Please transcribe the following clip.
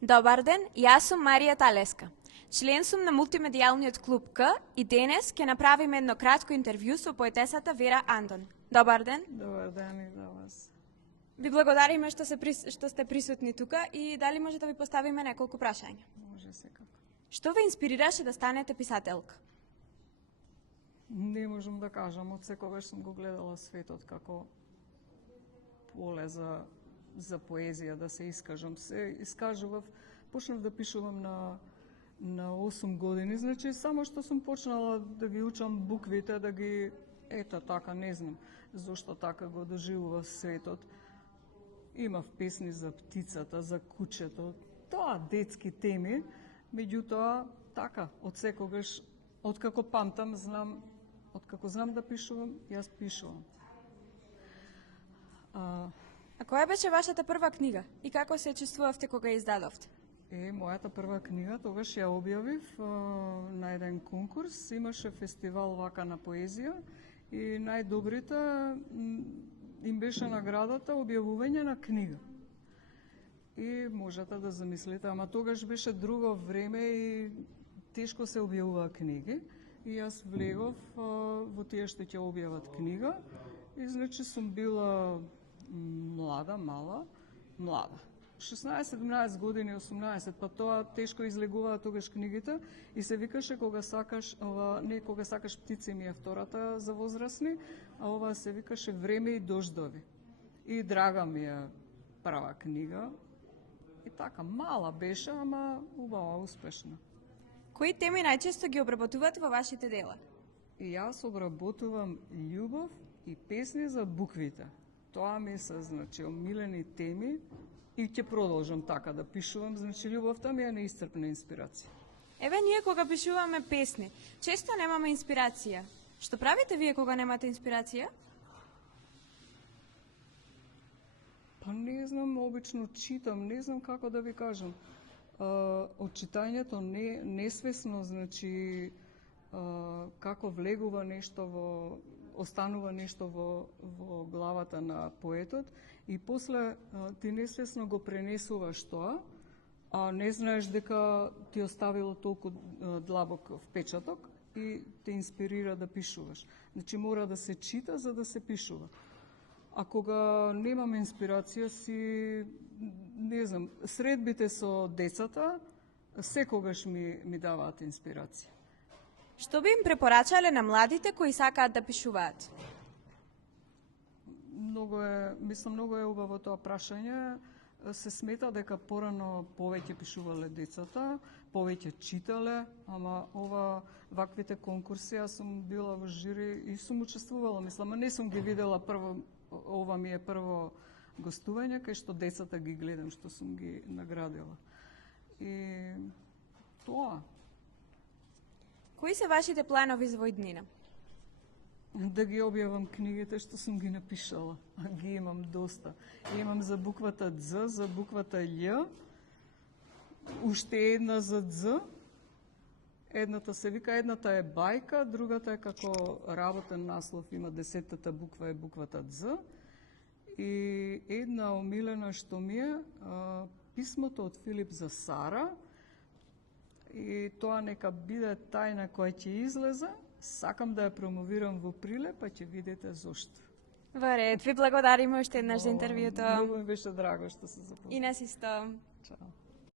Добар ден, јас сум Марија Талеска. Член сум на мултимедијалниот клуб К и денес ќе направиме едно кратко интервју со поетесата Вера Андон. Добар ден. Добар ден и за вас. Ви благодариме што сте присутни тука и дали може да ви поставиме неколку прашања? Може секако. Што ве инспирираше да станете писателка? Не можам да кажам, од секогаш сум го гледала светот како поле за поезија, да се искажам. Се искажував, почнав да пишувам на 8 години, значи само што сум почнала да ги учам буквите, да ги ета така, не знам зошто така го доживував светот. Имав песни за птицата, за кучето, тоа детски теми, меѓутоа така, од секогаш, откако памтам, откако знам да пишувам, јас пишувам. А која беше вашата прва книга и како се чувствувавте кога ја издадовте? Мојата прва книга тогаш ја објавив на еден конкурс, имаше фестивал вака на поезија и најдобрите им беше наградата објавување на книга. И можете да замислите, ама тогаш беше друго време и тешко се објавува книги. И јас влегов во тие што ќе објават книга и значи сум била млада. 16-17 години, 18, па тоа тешко излегуваа тогаш книгите и се викаше кога сакаш, кога сакаш птици ми е втората за возрастни, а ова се викаше Време и дождови. И драга ми е прва книга. И така, мала беше, ама убава, успешна. Кои теми најчесто ги обработувате во вашите дела? И јас обработувам љубов и песни за буквите. Тоа ми се, значи, омилени теми и ќе продолжам така да пишувам, значи љубовта ми е неисцрпна инспирација. Еве ние кога пишуваме песни, често немаме инспирација. Што правите вие кога немате инспирација? Па не знам, обично читам, не знам како да ви кажам. Од читањето несвесно, значи, како влегува нешто останува нешто во главата на поетот и после ти несвесно го пренесуваш тоа, а не знаеш дека ти оставило толку длабок впечаток и те инспирира да пишуваш. Значи мора да се чита за да се пишува. А кога немам инспирација не знам, средбите со децата секогаш ми даваат инспирација. Што би им препорачале на младите кои сакаат да пишуваат? Многу е убаво тоа прашање. Се смета дека порано повеќе пишувале децата, повеќе читале, ама ваквите конкурси, јас сум била во жири и сум учествувала, мислам, не сум ги видела прво, ова ми е прво гостување, кај што децата ги гледам, што сум ги наградила. И тоа. Кои се вашите планови за војднина? Да ги објавам книгите што сум ги напишала. Ги имам доста. Имам за буквата Дз, за буквата Љ, уште една за Дз. Едната се вика, едната е бајка, другата е како работен наслов, има 10-та буква е буквата Дз. И една омилена што ми е писмото од Филип за Сара. И тоа нека биде тајна која ќе излезе. Сакам да ја промовирам во Прилеп, па ќе видите зошто. Во ред, ви благодариме уште еднаш за интервјуто. Многу ми беше драго што се запознав. И нас исто. Чао.